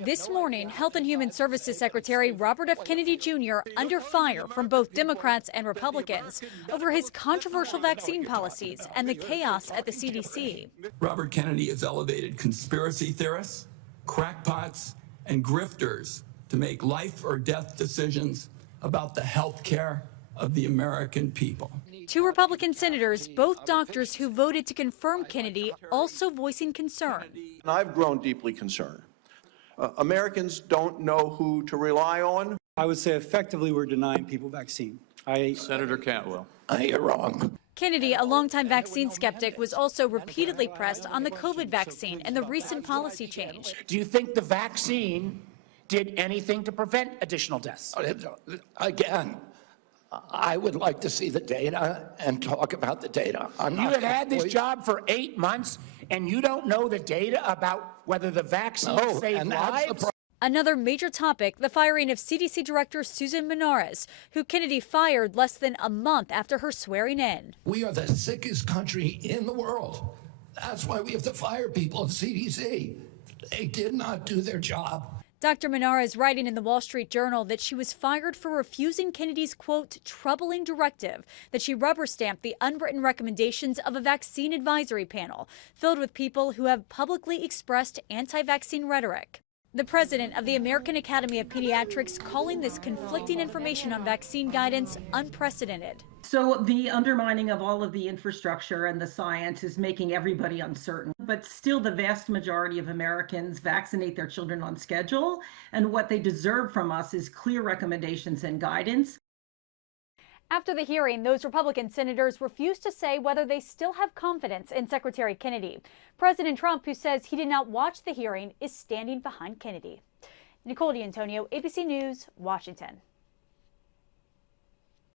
This morning, Health and Human Services Secretary Robert F. Kennedy Jr. under fire from both Democrats and Republicans over his controversial vaccine policies and the chaos at the CDC. Robert Kennedy has elevated conspiracy theorists, crackpots, and grifters to make life or death decisions about the health care of the American people. Two Republican senators, both doctors who voted to confirm Kennedy, also voicing concern. I've grown deeply concerned. Americans don't know who to rely on. I would say effectively we're denying people vaccine. Senator Cantwell. You're wrong. Kennedy, a longtime vaccine skeptic, was also repeatedly pressed on the COVID vaccine and the recent policy change. Do you think the vaccine did anything to prevent additional deaths? Again, I would like to see the data and talk about the data. You have had this job for 8 months, and you don't know the data about whether the vaccine saved lives? Another major topic, the firing of CDC Director Susan Menares, who Kennedy fired less than a month after her swearing in. We are the sickest country in the world. That's why we have to fire people at CDC. They did not do their job. Dr. Menares writing in the Wall Street Journal that she was fired for refusing Kennedy's, quote, troubling directive that she rubber-stamped the unwritten recommendations of a vaccine advisory panel filled with people who have publicly expressed anti-vaccine rhetoric. The president of the American Academy of Pediatrics calling this conflicting information on vaccine guidance unprecedented. So the undermining of all of the infrastructure and the science is making everybody uncertain. But still, the vast majority of Americans vaccinate their children on schedule. And what they deserve from us is clear recommendations and guidance. After the hearing, those Republican senators refused to say whether they still have confidence in Secretary Kennedy. President Trump, who says he did not watch the hearing, is standing behind Kennedy. Nicole D'Antonio, ABC News, Washington.